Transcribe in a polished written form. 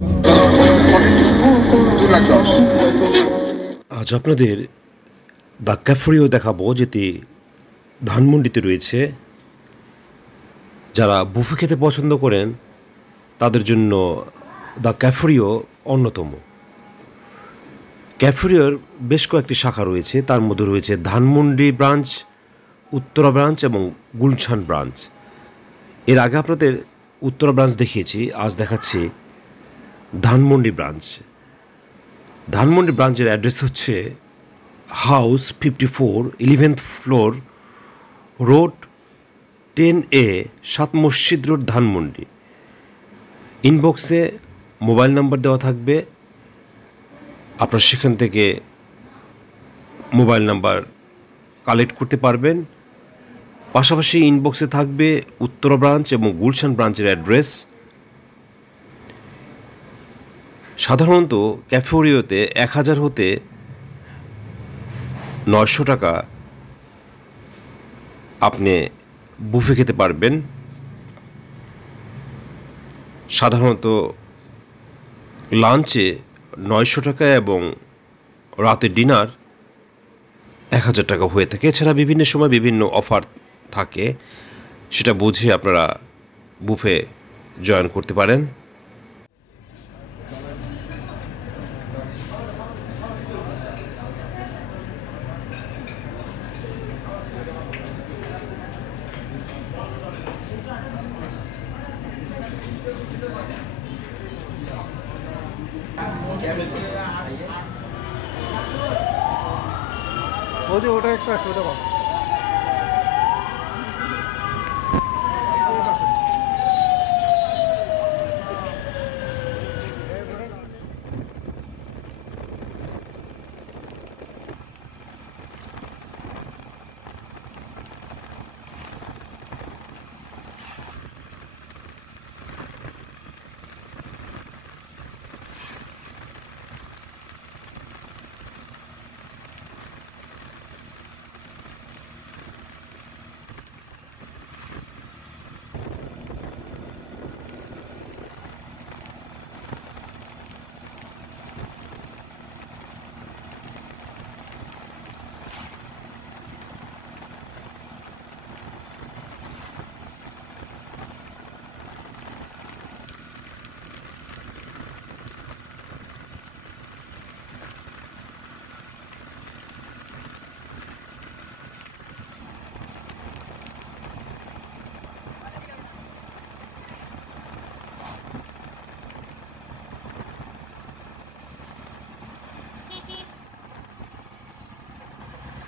2,10,000। আজ আপনাদের দ্য ক্যাফরিও দেখাবো, যেটি ধানমন্ডিতে রয়েছে। যারা বুফে খেতে পছন্দ করেন তাদের জন্য দ্য ক্যাফরিও অন্যতম। ক্যাফরিওর বেশ কয়েকটি শাখা রয়েছে, তার মধ্যে রয়েছে ধানমন্ডি ব্রাঞ্চ, উত্তরা ব্রাঞ্চ এবং গুলশান ব্রাঞ্চ। এর আগে আপনাদের উত্তরা ব্রাঞ্চ দেখিয়েছি, আজ দেখাচ্ছি ধানমন্ডি ব্রাঞ্চ। ধানমন্ডি ব্রাঞ্চের অ্যাড্রেস হচ্ছে house 54, 11th floor, road 10A, 7 মসজিদ রোড, ধানমন্ডি। ইনবক্সে মোবাইল নাম্বার দেওয়া থাকবে, আপনারা সেখান থেকে মোবাইল নাম্বার কালেক্ট করতে পারবেন। পাশাপাশি ইনবক্সে থাকবে উত্তরা ব্রাঞ্চ এবং গুলশান ব্রাঞ্চের অ্যাড্রেস। সাধারণত ক্যাফেরিওতে 1000 হতে 900 টাকা আপনি বুফে খেতে পারবেন। সাধারণত লাঞ্চে 900 টাকা এবং রাতে ডিনার 1000 টাকা হয়ে থাকে। এছাড়া বিভিন্ন সময় বিভিন্ন অফার থাকে, সেটা বুঝে আপনারা বুফে জয়েন করতে পারেন। ওটা একটা আছে, ওটা ভালো।